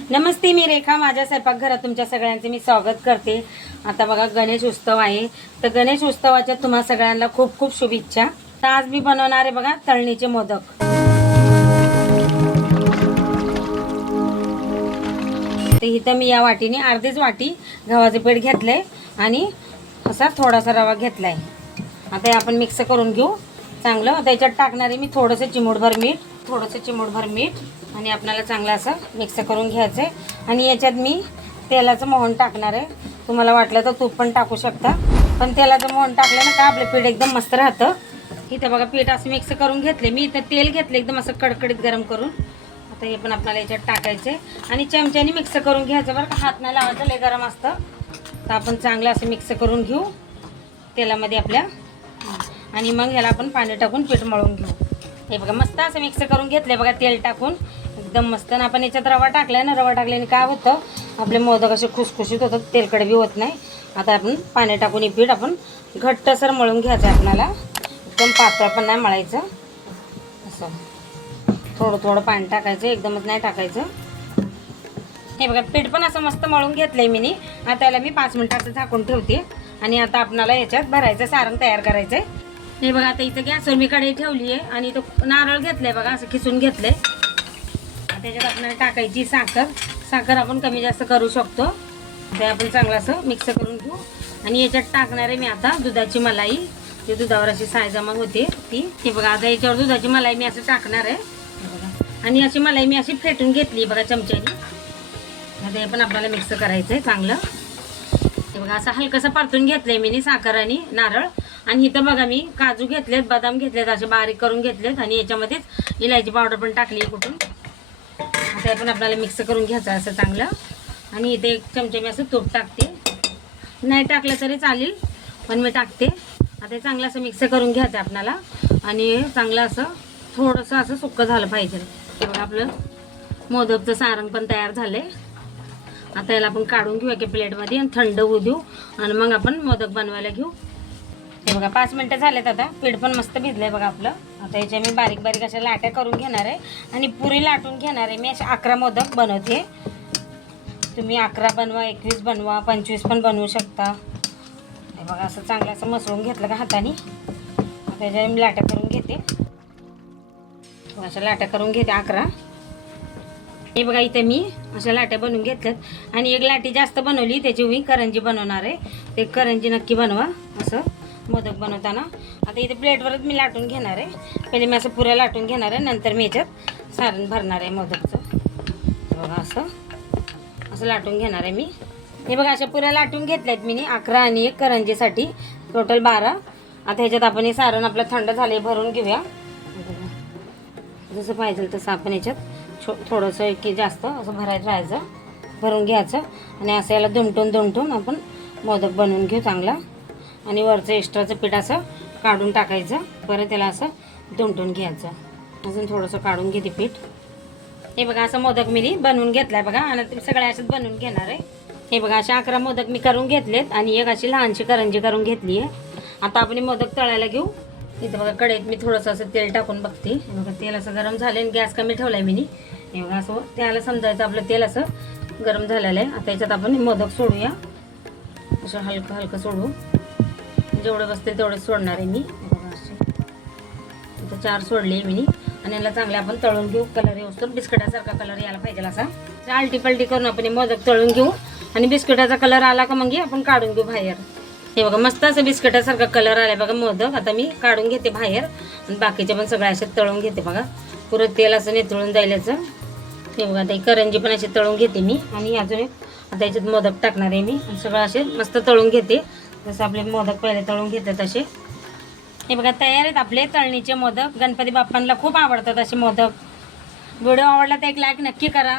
नमस्ते मी रेखा. माझ्या स्वयंपाकघरात तुमच्या सगळ्यांचे मी स्वागत करते. आता बघा गणेश उत्सव आहे. तर गणेश उत्सवाच्या तुम्हा सगळ्यांना खूप खूप शुभेच्छा. तर आज मी बनवणार आहे बघा तळणीचे मोदक. तर इथं मी या वाटीने अर्धीच वाटी गव्हाचं पीठ घेतलंय आणि असा थोडासा रवा घेतलाय. आता हे आपण मिक्स करून घेऊ. चांगलं. त्याच्यात टाकणार आहे मी थोडंसं चिमूटभर मीठ थोडंसं चिमूटभर मीठ आणि आपल्याला चांगलं असं मिक्स करून घ्यायचं आहे आणि याच्यात मी तेलाचं मोहन टाकणार आहे. तुम्हाला वाटलं तर तूप पण टाकू शकता. पण तेलाचं मोहन टाकलं ना का आपलं पीठ एकदम मस्त राहतं. इथं बघा पीठ असं मिक्स करून घेतले मी इथं तेल घेतलं एकदम असं कडकडीत गरम करून. आता हे पण आपल्याला याच्यात टाकायचे आणि चमच्याने मिक्स करून घ्यायचं बरं का हात नाही लावायचं लय गरम असतं. तर आपण चांगलं असं मिक्स करून घेऊ. तेलामध्ये आपल्या आणि मग ह्याला आपण पाणी टाकून पीठ मळून घेऊ. हे बघा मस्त असं मिक्स करून घेतले बघा तेल टाकून. एकदम मस्त. आणि आपण याच्यात रवा टाकलाय ना रवा टाकल्याने काय होतं आपले मोदक असे खुसखुशीत होतात तेलकडे बी होत नाही. आता आपण पाणी टाकून हे पीठ आपण घट्टसर मळून घ्यायचं आहे आपल्याला. एकदम पातळ पण नाही मळायचं. असं. थोडं थोडं पाणी टाकायचं एकदमच नाही टाकायचं. हे बघा पीठ पण असं मस्त मळून घेतलंय मी आता याला मी पाच मिनिटं झाकून ठेवते. आणि आता आपणाला याच्यात भरायचं सारण तयार करायचं आहे हे बघा आता इथं गॅसवर मी कढई ठेवली आहे आणि तो नारळ घेतलाय बघा असं खिसून घेतलंय. त्याच्यात आपल्याला टाकायची साखर. साखर आपण कमी जास्त करू शकतो. ते आपण चांगलं असं मिक्स करून घेऊ. आणि याच्यात टाकणार आहे मी आता दुधाची मलाई. जे दुधावर अशी साय जमा होते ती. ती बघा आता याच्यावर दुधाची मलाई मी असं टाकणार आहे. बघा. आणि अशी मलाई मी अशी फेटून घेतली बघा चमच्याने. आता हे पण आपल्याला मिक्स करायचं आहे चांगलं. ते बघा असं हलकंसं परतून घेतलंय मी साखर आणि नारळ. आणि इथं बघा मी काजू घेतलेत बदाम घेतलेत असे बारीक करून घेतलेत आणि याच्यामध्येच इलायची पावडर पण टाकली आहे कुठून. आता पण आपल्याला मिक्स करून घ्यायचं असं चांगलं. आणि इथे एक चमचे मी असं तूप टाकते. नाही टाकलं तरी चालेल पण मी टाकते. आता हे चांगलं असं मिक्स करून घ्यायचं आपल्याला आणि चांगलं असं थोडंसं असं सुक्कं झालं पाहिजे. तेवढं आपलं मोदकचं सारण पण तयार झालंय. आता याला आपण काढून घेऊ एका प्लेटमध्ये आणि थंड होऊ देऊ. आणि मग आपण मोदक बनवायला घेऊ. हे बघा पाच मिनटं झालेत आता. पीठ पण मस्त भिजलंय बघा आपलं. आता याच्या मी बारीक बारीक अशा लाट्या करून घेणार आहे. आणि पुरी लाटून घेणार आहे. मी अशा अकरा मोदक बनवते. तुम्ही अकरा बनवा एकवीस बनवा पंचवीस पण बनवू शकता. हे बघा असं चांगलं असं मसळून घेतलं का हाताने. आता याच्या मी लाट्या करून घेते. अशा लाट्या करून घेते अकरा. हे बघा इथे मी अशा लाट्या बनवून घेतल्यात. आणि एक लाटी जास्त बनवली त्याची मी करंजी बनवणार आहे. ते करंजी नक्की बनवा असं. मोदक बनवताना. आता इथे प्लेटवरच मी लाटून घेणार आहे. पहिले मी असं पुऱ्या लाटून घेणार आहे नंतर मी याच्यात सारण भरणार आहे मोदकचं. बघा असं. असं लाटून घेणार आहे मी. हे बघा अशा पुऱ्या लाटून घेतल्यात मी. अकरा आणि एक करंजीसाठी टोटल बारा. आता ह्याच्यात आपण हे सारण आपलं थंड झाले भरून घेऊया. जसं पाहिजे तसं आपण याच्यात छो थोडंसं की जास्त असं भरायचं राहायचं. भरून घ्यायचं. आणि असं याला दुमटून दुमटून आपण मोदक बनवून घेऊ चांगला. आणि वरचं एक्स्ट्राचं पीठ असं काढून टाकायचं. परत त्याला असं दुमटून घ्यायचं. अजून थोडंसं काढून घेते पीठ. हे बघा असं मोदक मी बनवून घेतलाय बघा आणि ते सगळ्या अशाच बनवून घेणार आहे. हे बघा अशा अकरा मोदक मी करून घेतलेत आणि एक अशी लहानशी करंजी करून घेतली आहे. आता आपण मोदक तळायला घेऊ. इथं बघा कढईत मी थोडंसं असं तेल टाकून बघते. बघा तेल असं गरम झालं आणि गॅस कमी ठेवलाय मी. हे बघा असं त्याला समजायचं आपलं तेल असं गरम झालेलं आहे. आता याच्यात आपण मोदक सोडूया. असं हलकं हलकं सोडू. जेवढे बसते तेवढे सोडणार आहे मी. बघा असे इथं चार सोडले मी. आणि याला चांगले आपण तळून घेऊ. कलर येऊन बिस्किटासारखा कलर यायला पाहिजे असा. आलटी पलटी करून आपण हे मोदक तळून घेऊ. आणि बिस्किटाचा कलर आला का मग आपण काढून घेऊ बाहेर. हे बघा मस्त असं बिस्किटासारखा कलर आला बघा मोदक. आता मी काढून घेते बाहेर. आणि बाकीचे पण सगळे असे तळून घेते बघा. पुरं तेल असं नितळून जाईल याचं हे बघा आता करंजी पण अशी तळून घेते मी. आणि अजून एक आता याच्यात मोदक टाकणार आहे मी. सगळं असे मस्त तळून घेते. जसं आपले मोदक पहिले तळून घेतात तसे. हे बघा तयार आहेत आपले तळणीचे मोदक. गणपती बाप्पांना खूप आवडतात असे मोदक. व्हिडिओ आवडला तर एक लाईक नक्की करा.